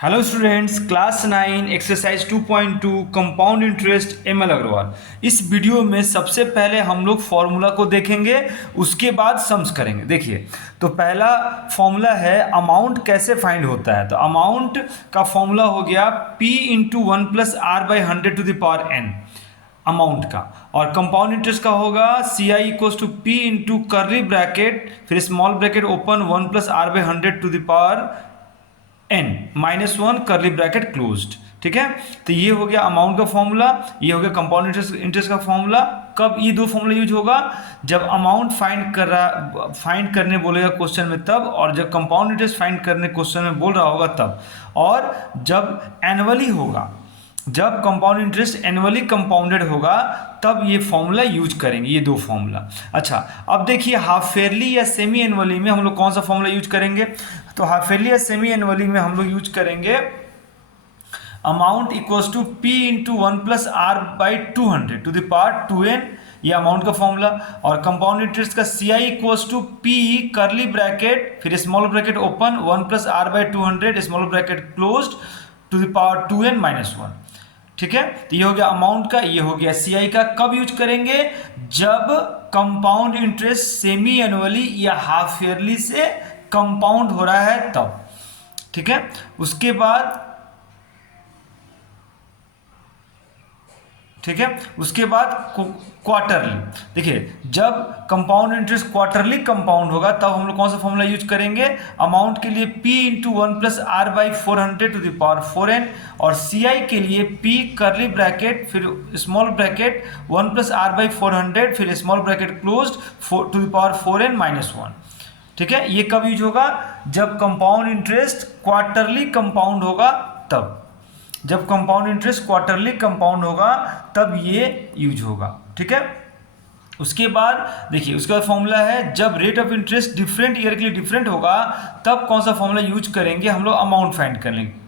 Hello students, class 9 exercise 2.2 compound interest M L Agarwal. इस video में सबसे पहले हम लोग फॉर्मूला को देखेंगे, उसके बाद सम्स करेंगे। देखिए, तो पहला फॉर्मूला है अमाउंट कैसे फाइंड होता है। तो अमाउंट का फॉर्मूला हो गया P इंटू 1+R/100⁴n अमाउंट का, और कंपाउंड इंटरेस्ट का होगा CI equals to P into curly bracket फिर small bracket open 1+R/100⁴n -1 curly bracket closed. ठीक है, तो ये हो गया अमाउंट का फॉर्मूला, ये हो गया कंपाउंड इंटरेस्ट का फॉर्मूला। कब ये दो फॉर्मूला यूज होगा? जब अमाउंट फाइंड करने बोलेगा क्वेश्चन में तब, और जब कंपाउंड इंटरेस्ट फाइंड करने क्वेश्चन में बोल रहा होगा तब, और जब एनुअली होगा, जब कंपाउंड इंटरेस्ट एनुअली कंपाउंडेड होगा तब ये फॉर्मूला यूज करेंगे, ये दो फॉर्मूला। अच्छा, अब देखिए हाफ ईयरली या सेमी एनुअली में हम लोग कौन सा फॉर्मूला यूज करेंगे। तो हाफ ईयरली या सेमी एनुअली में हम लोग यूज करेंगे amount equals to P into 1+R/200⁴2n, ये अमाउंट का फॉर्मूला। और कंपाउंड इंटरेस्ट का CI equals to P curly bracket फिर small bracket open 1+R/200 small bracket closed ⁴2n -1। ठीक है, तो ये हो गया अमाउंट का, ये हो गया CI का। कब यूज करेंगे? जब कंपाउंड इंटरेस्ट सेमी एनुअली या हाफ ईयरली से कंपाउंड हो रहा है तब। ठीक है, उसके बाद क्वार्टरली। देखिए, जब कंपाउंड इंटरेस्ट क्वार्टरली कंपाउंड होगा तब हम लोग कौन सा फॉर्मूला यूज करेंगे? अमाउंट के लिए P इंटू 1+R/400⁴n, और CI के लिए P कर्ली ब्रैकेट फिर स्मॉल ब्रैकेट 1+R/400 फिर स्मॉल ब्रैकेट क्लोज्ड ⁴n -1। ठीक है, ये कब यूज होगा? जब कंपाउंड इंटरेस्ट क्वार्टरली कंपाउंड होगा तब। जब कंपाउंड इंटरेस्ट क्वार्टरली कंपाउंड होगा तब ये यूज होगा। ठीक है, उसके बाद देखिए, उसके बाद फॉर्मूला है जब rate of interest different year के लिए डिफरेंट होगा तब कौन सा फॉर्मूला यूज करेंगे हम लोग अमाउंट फाइंड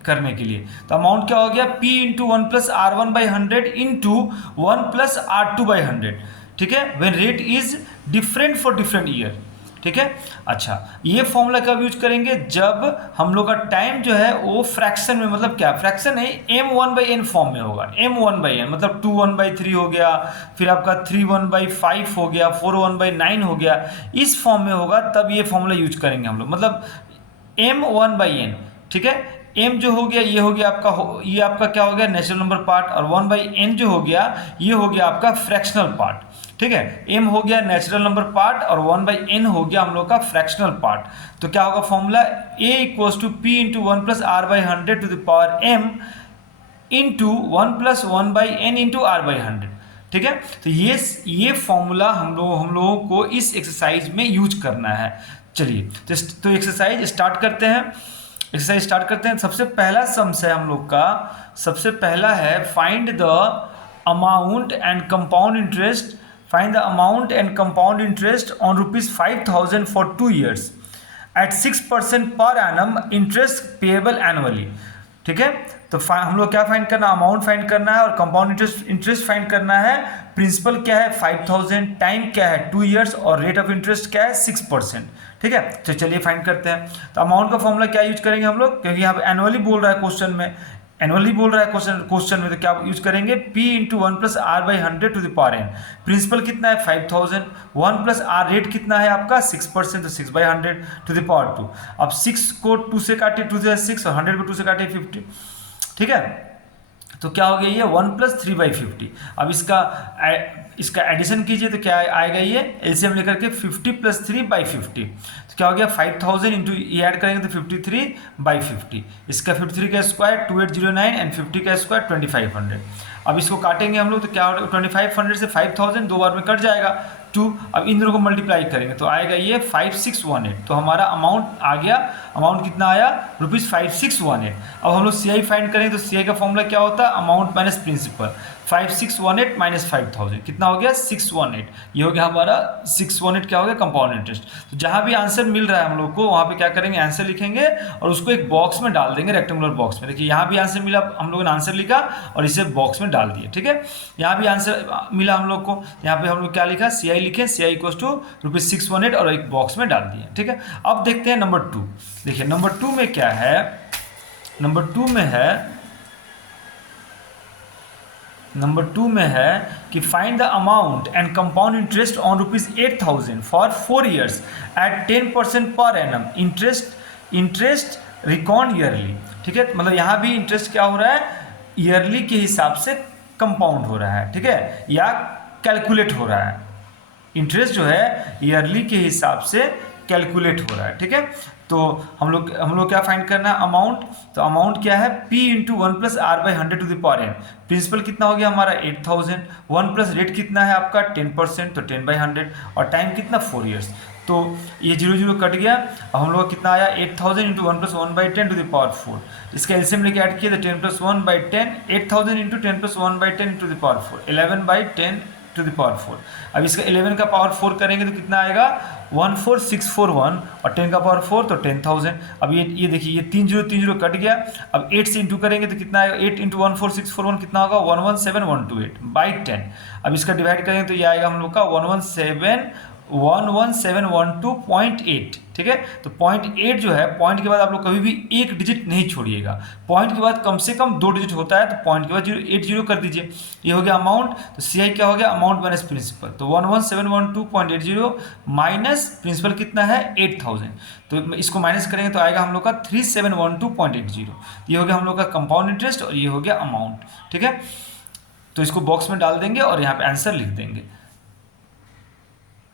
करने के लिए। तो अमाउंट क्या हो गया? P into 1+R1/100 into 1+R2/100। ठीक है, when rate is different for different year. ठीक है, अच्छा, ये फॉर्मूला कब यूज करेंगे? जब हम लोग का टाइम जो है वो फ्रैक्शन में, मतलब क्या फ्रैक्शन है, m1/n फॉर्म में होगा। m1/n मतलब 2 1/3 हो गया, फिर आपका 3 1/5 हो गया, 4 1/9 हो गया, इस फॉर्म में होगा तब ये फॉर्मूला यूज करेंगे हम लोग, मतलब m1/n। ठीक है, m जो हो गया ये हो गया आपका, ये आपका क्या हो गया? नेचुरल नंबर पार्ट, और 1/n जो हो गया ये हो गया आपका फ्रैक्शनल पार्ट। ठीक है, m हो गया नेचुरल नंबर पार्ट और 1/n हो गया हम लोग का फ्रैक्शनल पार्ट। तो क्या होगा formula? A equals to P into 1+R/100⁴m into 1+1/n into R/100। ठीक है, तो ये फॉर्मूला हम लोगों को इस एक्सरसाइज में यूज करना है। चलिए, तो एक्सरसाइज स्टार्ट करते हैं। सबसे पहला सम्स है हम लोग का, सबसे पहला है find the amount and compound interest on ₹5,000 for 2 years at 6% per annum interest payable annually। ठीक है, तो हम लोग क्या फाइंड करना? अमाउंट फाइंड करना है, और कंपाउंड इंटरेस्ट फाइंड करना है। प्रिंसिपल क्या है? 5,000, टाइम क्या है? 2 years, और रेट ऑफ इंटरेस्ट क्या है? 6%। ठीक है, तो चलिए फाइंड करते हैं। तो अमाउंट का फॉर्मूला क्या यूज करेंगे हम लोग, क्योंकि यहाँ पे एनुअली बोल रहा है क्वेश्चन में, क्वेश्चन में, तो क्या यूज करेंगे? P into 1+R/100⁴n। प्रिंसिपल कितना है? 5,000। 1+R रेट कितना है आपका? 6%, तो 6/100⁴2। अब 6 को 2 से काटिए, 2 से 6, और 100 को 2 से काटिए 50। ठीक है, तो क्या हो गया? ये 1+3/50। अब इसका एडिशन कीजिए तो क्या आएगा? ये एलसीएम लेकर के 50 + 3/50। तो क्या हो गया? 5,000 इंटू, ये ऐड करेंगे तो 53/50। इसका 53 का स्क्वायर 2809 एंड 50 का स्क्वायर 2500। अब इसको काटेंगे हम लोग तो क्या होगा? 2500 से 5,000 दो बार में कट जाएगा 2। अब इन दोनों को मल्टीप्लाई करेंगे तो आएगा ये 5618। तो हमारा अमाउंट आ गया। अमाउंट कितना आया? ₹5618। अब हम लोग CI फाइंड करेंगे तो CI का फॉर्मूला क्या होता है? Amount minus principal. 5618 माइनस 5000 कितना हो गया? 618। ये हो गया हमारा 618 क्या हो गया? Compound interest. तो जहाँ भी आंसर मिल रहा है हम लोग को वहाँ पे क्या करेंगे? आंसर लिखेंगे और उसको एक बॉक्स में डाल देंगे, रेक्टेंगुलर बॉक्स में। देखिए यहाँ भी आंसर मिला, हम लोगों ने आंसर लिखा और इसे बॉक्स में डाल दिया। ठीक है, यहाँ भी आंसर मिला हम लोग को, यहाँ पे हम लोग क्या लिखा? CI लिखे, CI इक्वल्स टू ₹618 और एक बॉक्स में डाल दिया। ठीक है, अब देखते हैं नंबर 2। देखिए नंबर 2 में क्या है? नंबर टू में है कि find the amount and compound interest on ₹8,000 for 4 years at 10% per annum interest record yearly. ठीक है, मतलब यहाँ भी इंटरेस्ट क्या हो रहा है, ईयरली के हिसाब से कंपाउंड हो रहा है। ठीक है, या कैलकुलेट हो रहा है। इंटरेस्ट जो है ईयरली के हिसाब से कैलकुलेट हो रहा है। ठीक है, तो हम लोग क्या फाइंड करना है, अमाउंट। तो अमाउंट क्या है, P into 1+R/100 to the power n। Principal कितना हो गया हमारा 8,000, 1 प्लस रेट कितना है आपका 10%, तो 10/100, और टाइम कितना 4 years। तो ये 0 0 कट गया। अब हम लोग कितना आया 8,000 इंटू 1+1/10 टू द पावर 4। इसका एलसीएम लेके ऐड किया तो 10+1/10, 8,000 into 10+1/10 to the power 4, 11/10 to the power 4। अब इसका 11 का पावर 4 करेंगे तो कितना आएगा 14641, और 10 का पावर 4 तो 10,000। अब ये देखिए ये 3 0 3 0 कट गया। अब 8 से इंटू करेंगे तो कितना आएगा, 8 इंटू 14641 कितना होगा 117,128/10। अब इसका डिवाइड करेंगे तो ये आएगा हम लोग का 11712.8। ठीक है, तो 0.8 जो है, पॉइंट के बाद आप लोग कभी भी एक डिजिट नहीं छोड़िएगा। पॉइंट के बाद कम से कम 2 डिजिट होता है, तो पॉइंट के बाद 80 कर दीजिए। ये हो गया अमाउंट। तो CI क्या हो गया, अमाउंट माइनस प्रिंसिपल। तो 11712.80 माइनस प्रिंसिपल कितना है 8,000। तो इसको माइनस करेंगे तो आएगा हम लोग का 3712.80। ये हो गया हम लोग का कंपाउंड इंटरेस्ट और ये हो गया अमाउंट। ठीक है, तो इसको बॉक्स में डाल देंगे और यहाँ पे आंसर लिख देंगे।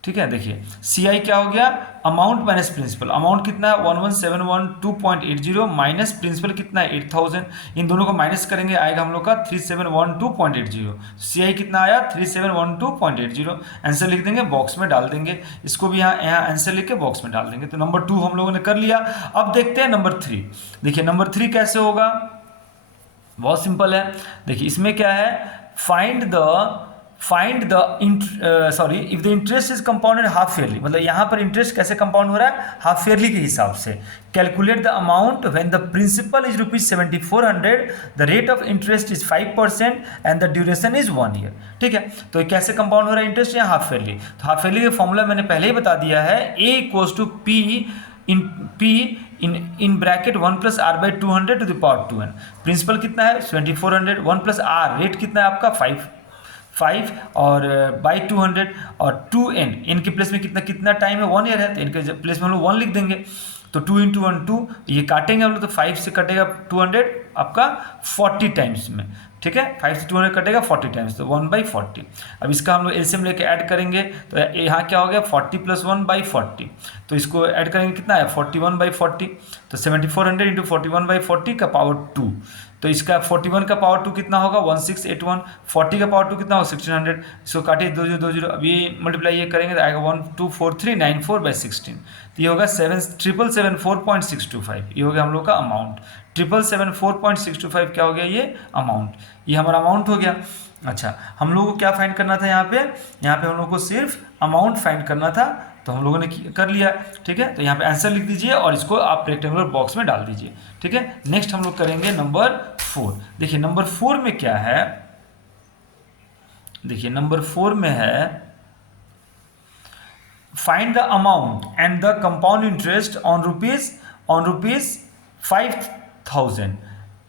ठीक है, देखिए CI क्या हो गया, अमाउंट माइनस प्रिंसिपल। अमाउंट कितना है 11712.80 माइनस प्रिंसिपल कितना है 8,000। इन दोनों को माइनस करेंगे आएगा हम लोग का 3712.80। CI कितना आया 3712.80। आंसर लिख देंगे, बॉक्स में डाल देंगे। इसको भी यहाँ आंसर लिख के बॉक्स में डाल देंगे। तो नंबर 2 हम लोगों ने कर लिया। अब देखते हैं नंबर 3। देखिए नंबर 3 कैसे होगा, बहुत सिंपल है। देखिए इसमें क्या है, find the if the interest is compounded half yearly. मतलब यहाँ पर इंटरेस्ट कैसे कंपाउंड हो रहा है, हाफ ईयरली के हिसाब से। Calculate the amount when the principal is ₹7,400, the rate of interest is 5% and the duration is 1 year। ठीक है, तो कैसे कंपाउंड हो रहा है इंटरेस्ट, यहाँ हाफ ईयरली। तो हाफ ईयरली का फॉर्मूला मैंने पहले ही बता दिया है, A in bracket 1+R/200 to the power 2n। Principal कितना है 7,400, 1+R रेट कितना है आपका 5 और बाई 200 और 2n, n के प्लेस में कितना टाइम है 1 year है, तो n के प्लेस में हम लोग 1 लिख देंगे। तो 2 इंटू 1 2, ये काटेंगे हम लोग तो 5 से कटेगा 200 आपका 40 टाइम्स में। ठीक है, 5 से 200 कटेगा 40 टाइम्स, तो 1/40। अब इसका हम लोग एलसीएम लेके ऐड करेंगे तो यहाँ क्या हो गया 40 + 1/40। तो इसको ऐड करेंगे कितना है 41/40। तो 7400 इंटू 41/40 का पावर 2। तो इसका 41 का पावर 2 कितना होगा 1681। 40 का पावर 2 कितना होगा 1600। इसको काटिए 2020, अब ये मल्टीप्लाई ये करेंगे तो आएगा 124394/16। तो ये होगा 77774.625। ये हो गया हम लोग का अमाउंट। 77774.625 क्या हो गया, ये अमाउंट। ये हमारा अमाउंट हो गया। अच्छा, हम लोगों को क्या फाइंड करना था यहाँ पे हम लोग को सिर्फ अमाउंट फाइंड करना था, तो हम लोगों ने कर लिया। ठीक है, तो यहाँ पे आंसर लिख दीजिए और इसको आप रेक्टेंगुलर बॉक्स में डाल दीजिए। ठीक है, नेक्स्ट हम लोग करेंगे नंबर 4। देखिए नंबर 4 में क्या है, देखिए नंबर 4 में है find the amount and the compound interest on rupees 5,000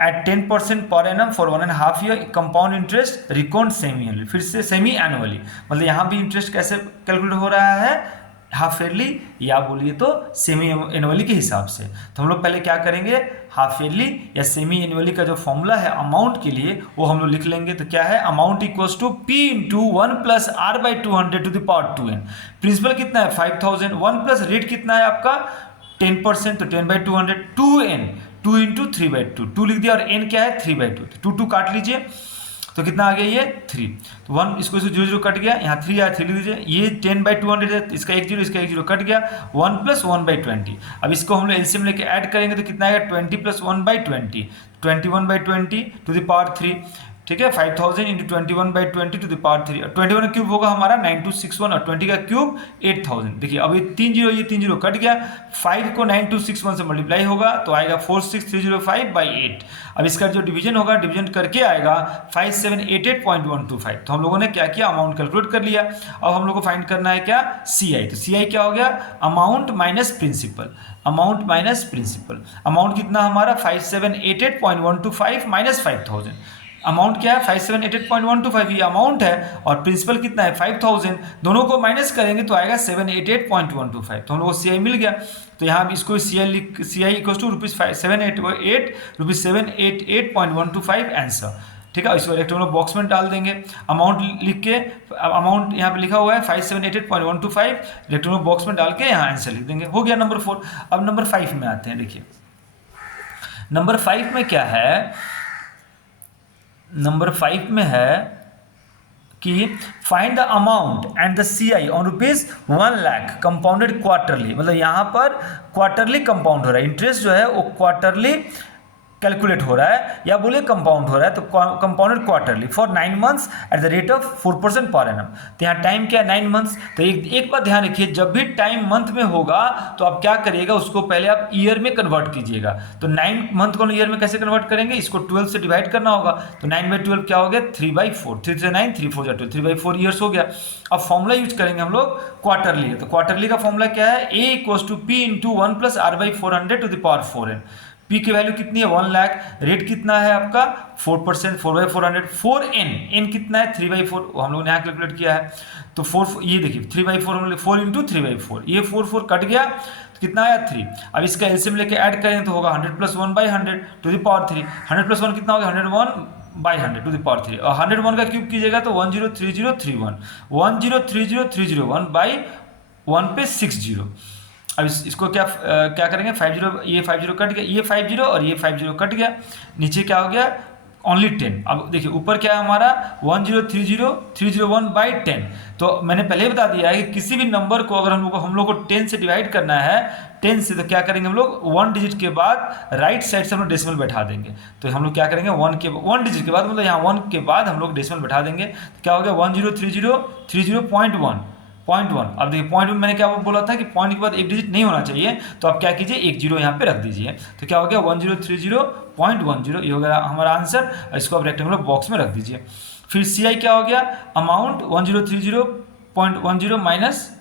at 10% per annum for 1.5 year। Compound interest record semi annually, फिर से सेमी एनुअली। मतलब यहाँ भी इंटरेस्ट कैसे कैलकुलेट हो रहा है, हाफ ईयरली या बोलिए तो सेमी एनुअली के हिसाब से। तो हम लोग पहले क्या करेंगे, हाफ ईयरली या सेमी एनुअली का जो फॉर्मूला है अमाउंट के लिए वो हम लोग लिख लेंगे। तो क्या है, amount equals to P into 1+R/200 to the power 2n। Principal कितना है 5,000, 1 प्लस रेट कितना है आपका 10%, तो 10/200, 2n 2 इंटू 3/2, 2 लिख दिया और n क्या है 3/2। तो 2 काट लीजिए तो कितना आ गया ये 3। तो 1 इसको 0 0 कट गया, यहाँ 3 आया 3 लिख दीजिए। ये 10/200 है, इसका 1 0 इसका 1 0 कट गया, 1 + 1/20। अब इसको हम लोग एलसीएम लेके ऐड करेंगे तो कितना आएगा 20 + 1/20, 21/20 टू द पावर 3। ठीक है, 5000 इंटू 21/20 टू द पावर 3, 21 का क्यूब होगा हमारा 9261 और 20 का क्यूब 8000। देखिए अब ये 3 जीरो कट गया, 5 को 9261 से मल्टीप्लाई होगा तो आएगा 46305/8। अब इसका जो डिवीजन होगा, डिवीजन करके आएगा 5788.125। तो हम लोगों ने क्या किया, अमाउंट कैलकुलेट कर लिया। अब हम लोग को फाइंड करना है क्या, CI। तो CI क्या हो गया, amount minus principal, amount minus principal. Amount कितना हमारा 5788.125 माइनस 5000। अमाउंट क्या है 5788.125, ये अमाउंट है, और प्रिंसिपल कितना है 5000। दोनों को माइनस करेंगे तो आएगा 788.125। तो हम लोग को CI मिल गया। तो यहाँ हम इसको CI इक्वल्स टू ₹788.125 आंसर। ठीक है, इसको इलेक्ट्रॉनिक बॉक्स में डाल देंगे। अमाउंट लिख के, अमाउंट यहाँ पे लिखा हुआ है 5788.125, इलेक्ट्रॉनिक बॉक्स में डाल के यहाँ आंसर लिख देंगे। हो गया नंबर 4। अब नंबर 5 में आते हैं। देखिए नंबर 5 में क्या है, नंबर 5 में है कि find the amount and the CI on ₹1 lakh compounded quarterly. मतलब यहाँ पर क्वार्टरली कंपाउंड हो रहा है, इंटरेस्ट जो है वो क्वार्टरली कैलकुलेट हो रहा है, या बोले कंपाउंड हो रहा है, तो compounded quarterly for 9 months at the rate of 4% per annum. तो यहाँ टाइम क्या है 9 मंथ्स। तो एक बात ध्यान रखिए, जब भी टाइम मंथ में होगा तो आप क्या करिएगा, उसको पहले आप ईयर में कन्वर्ट कीजिएगा। तो 9 मंथ को ईयर में कैसे कन्वर्ट करेंगे, इसको 12 से डिवाइड करना होगा। तो 9/12 क्या हो गया 3/4, 3 से 9, 3 4 जा 12, 3/4 ईयर्स हो गया। अब फॉर्मूला यूज करेंगे हम लोग क्वार्टरली। तो क्वार्टरली का फॉर्मूला क्या है, A = P × 1 + R/400 to the power 4n। P की वैल्यू कितनी है 1 लाख, रेट कितना है आपका 4%, 4/400, 4n, n कितना है 3/4, हम लोगों ने यहाँ कैलकुलेट किया है। तो 4, ये देखिए 3/4, हम लोग 4 × 3/4, ये 4 कट गया तो कितना आया 3। अब इसका एलसीएम लेके ऐड करें तो होगा 100 + 1/100 टू द पावर 3। 100 + 1 कितना होगा 101/100 टू द पावर 3, और 101 का क्यूब कीजिएगा तो 103031, 103031 बाई 1 पे 60। अब इसको क्या करेंगे 50, ये 50 कट गया, ये 50 और ये 50 कट गया, नीचे क्या हो गया ओनली 10। अब देखिए ऊपर क्या है हमारा 103031/10। तो मैंने पहले ही बता दिया है कि किसी भी नंबर को अगर हम लोग को 10 से डिवाइड करना है, 10 से, तो क्या करेंगे हम लोग 1 डिजिट के बाद राइट साइड से हम लोग डेसिमल बैठा देंगे। तो हम लोग क्या करेंगे 1 डिजिट के बाद, मतलब यहाँ 1 के बाद हम लोग डेसिमल बैठा देंगे। तो क्या हो गया 103030.1। अब देखिए पॉइंट में मैंने क्या बोला था कि पॉइंट के बाद एक डिजिट नहीं होना चाहिए, तो आप क्या कीजिए 1 जीरो यहाँ पे रख दीजिए। तो क्या हो गया 1030.10, ये हो गया हमारा आंसर। इसको आप रेक्टेंगुलर बॉक्स में रख दीजिए। फिर CI क्या हो गया, अमाउंट 1030.10 माइनस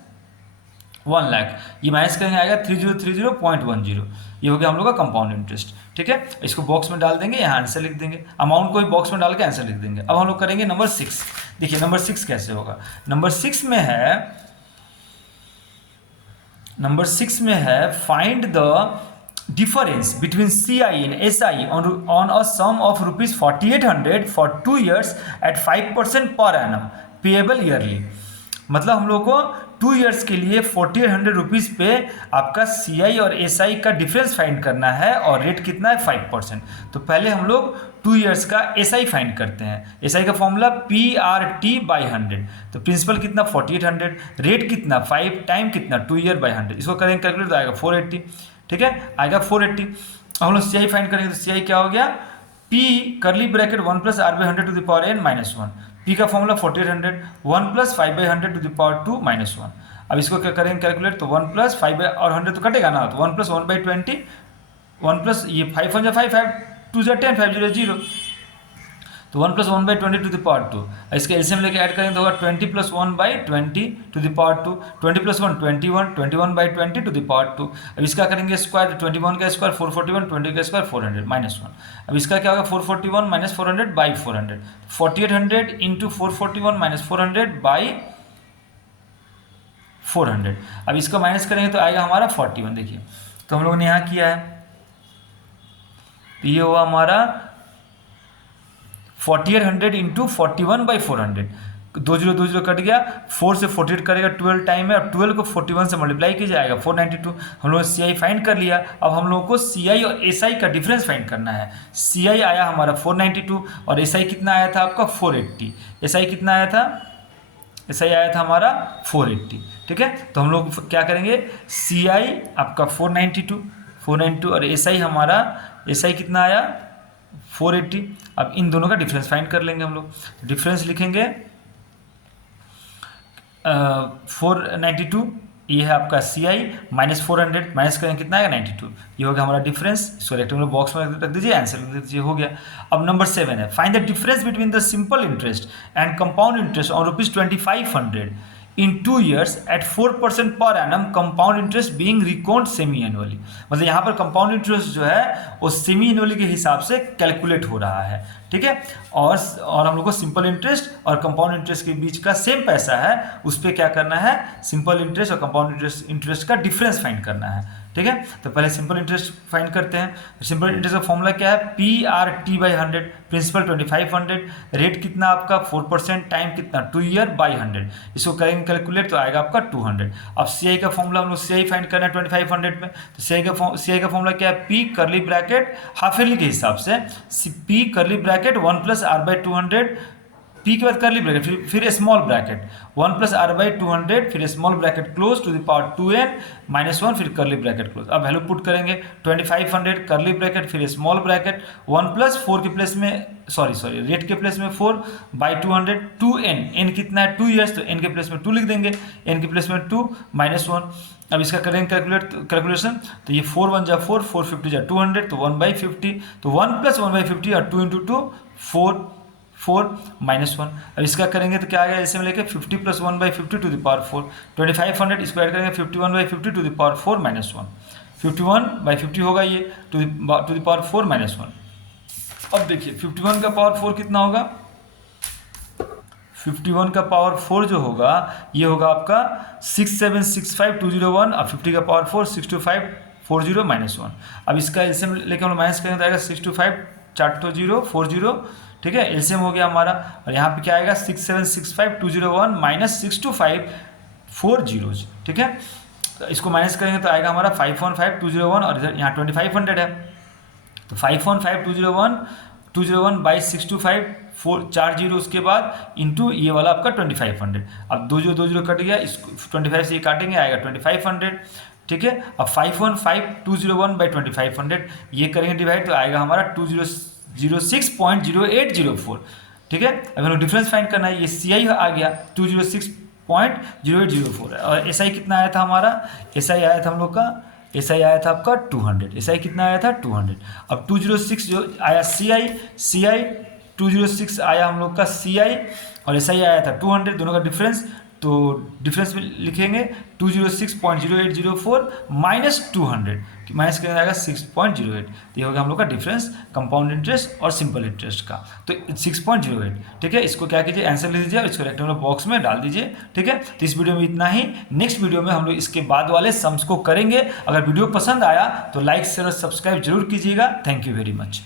1 लाख, ये माइनस करेंगे आएगा 3030.10, ये हो गया हम लोग का कंपाउंड इंटरेस्ट। ठीक है, इसको बॉक्स में डाल देंगे, यहाँ आंसर लिख देंगे, अमाउंट को भी बॉक्स में डाल के आंसर लिख देंगे। अब हम लोग करेंगे नंबर 6। देखिए नंबर 6 कैसे होगा, नंबर 6 में है find the difference between CI and SI on a sum of ₹4800 for 2 years at 5% per annum payable yearly। मतलब हम लोग को 2 इयर्स के लिए 4800 रुपीज़ पे आपका CI और SI का डिफरेंस फाइंड करना है, और रेट कितना है 5%। तो पहले हम लोग 2 इयर्स का SI फाइंड करते हैं। SI का फॉर्मूला PRT/100। तो प्रिंसिपल कितना 4800, रेट कितना 5, टाइम कितना 2 ईयर बाई 100। इसको करेंगे कैलकुलेट तो आएगा 480। ठीक है, आएगा 480। हम लोग CI फाइंड करेंगे तो CI क्या हो गया P {(1 + R/100 to the power n - 1}। P का फॉर्मूला 4800, 1 + 5/100 टू द पावर 2 - 1। अब इसको क्या करेंगे कैलकुलेट तो 1 + 5 और 100 तो कटेगा ना, तो 1 + 1/20, 1 प्लस ये 5 1 5, 5 2 10, 5 0 0, तो 1 + 1/20 टू द पावर 2। इसके एलसीएम लेके ऐड करेंगे तो होगा 20 + 1/20 to the power 2, 20 + 1 21, 21/20 to the power 2। अब इसका करेंगे स्क्वायर, 21 का स्क्वायर 441, 20 का स्क्वायर 400 -1। अब इसका क्या होगा 441 - 400 / 400, 4800 × 441 - 400 / 400। अब इसका माइनस करेंगे तो आएगा हमारा 41। देखिए तो हम लोगों ने यहाँ किया है, तो ये हुआ हमारा 4800 × 41/400, 20 कट गया, 4 से 48 करेगा 12 टाइम है, अब 12 को 41 से मल्टीप्लाई किया जाएगा 492। हम लोग CI फाइंड कर लिया। अब हम लोगों को CI और SI का डिफरेंस फाइंड करना है। CI आया हमारा 492 और SI कितना आया था आपका 480। SI कितना आया था, SI आया था हमारा 480। ठीक है, तो हम लोग क्या करेंगे CI आपका 492 और SI हमारा, SI कितना आया 480। अब इन दोनों का डिफरेंस फाइंड कर लेंगे हम लोग। डिफरेंस लिखेंगे 492, ये है आपका सी आई, माइनस 400, माइनस करेंगे कितना आएगा 92, ये हो गया हमारा डिफरेंस। इसको रेक्टेंगुलर बॉक्स में रख दीजिए, आंसर लिख दीजिए, हो गया। अब नंबर 7 है, find the difference between the simple interest and compound interest on ₹2500 in 2 years at 4% per annum, compound interest being record semi annually. मतलब यहाँ पर कंपाउंड इंटरेस्ट जो है वो सेमी एनुअली के हिसाब से कैलकुलेट हो रहा है, ठीक है। और हम लोग को सिंपल इंटरेस्ट और कंपाउंड इंटरेस्ट के बीच का सेम पैसा है, उस पर क्या करना है, सिंपल इंटरेस्ट और कंपाउंड इंटरेस्ट का डिफरेंस फाइंड करना है, ठीक है। तो पहले सिंपल इंटरेस्ट फाइंड करते हैं। सिंपल इंटरेस्ट का फॉर्मूला क्या है, PRT/100, प्रिंसिपल 2500, रेट कितना आपका 4%, टाइम कितना 2 year बाई 100, इसको करेंगे कैलकुलेट तो आएगा आपका 200। अब CI का फॉर्मूला हम लोग CI फाइंड करना है 2500 में, तो CI का फॉर्मूला क्या है, P curly bracket half yearly के हिसाब से P curly bracket 1 + R/200, P के बाद करली ब्रैकेट फिर स्मॉल ब्रैकेट 1 + R/200, फिर small bracket close to the power 2n -1, फिर करली ब्रैकेट क्लोज। अब वैल्यू पुट करेंगे 2500 करली ब्रैकेट फिर स्मॉल ब्रैकेट 1 + 4 के प्लेस में सॉरी रेट के प्लेस में 4/200 2n, n कितना है 2 years, तो n के प्लेस में 2 लिख देंगे, n के प्लेस में 2 -1। अब इसका करेंगे कैलकुलेशन, तो ये 4 1 जा 4, 450 जा 200, तो 1/50, तो 1 + 1/50 और 2 × 2 4 -1। अब इसका करेंगे तो क्या आ गया, ऐसे में लेके 50 + 1/50 टू द पावर 4, 2500 इसको ऐड करेंगे 51/50 टू द पावर 4 -1, 51/50 होगा ये टू द पावर 4 -1। अब देखिए 51 का पावर 4 कितना होगा, 51 का पावर 4 जो होगा ये होगा आपका 6765201, और 50 का पावर 4 62540 -1। अब इसका एलसीएम लेके हम माइनस करेंगे तो आएगा 625 42040, ठीक है, एलसीएम हो गया हमारा। और यहाँ पे क्या आएगा 6765201 - 62540, ठीक है। तो इसको माइनस करेंगे तो आएगा हमारा 515201, और इधर यहाँ 2500 है, तो 515201/62540, उसके बाद इंटू ये वाला आपका 2500। अब 2 0 2 0 कट गया, इसको 25 से ये काटेंगे आएगा 2500, ठीक है। अब 515201/2500 ये करेंगे डिवाइड तो आएगा हमारा 2006.0804, ठीक है। अब हम लोग डिफरेंस फाइंड करना है, ये CI आ गया 206.0804 है, और SI कितना आया था हमारा, SI आया था हम लोग का, SI आया था आपका 200, SI कितना आया था 200। अब 206 जो आया CI 206 आया हम लोग का CI, और SI आया था 200, दोनों का डिफरेंस, तो डिफरेंस में लिखेंगे 206.0804 - 200, माइनस करना जाएगा 6.08, तो ये होगा हम लोग का डिफरेंस कंपाउंड इंटरेस्ट और सिंपल इंटरेस्ट का, तो 6.08, ठीक है। इसको क्या कीजिए, आंसर ले लीजिए और इसको रेक्टेंगुलर बॉक्स में डाल दीजिए, ठीक है। तो इस वीडियो में इतना ही, नेक्स्ट वीडियो में हम लोग इसके बाद वाले सम्स को करेंगे। अगर वीडियो पसंद आया तो लाइक शेयर और सब्सक्राइब जरूर कीजिएगा। Thank you very much.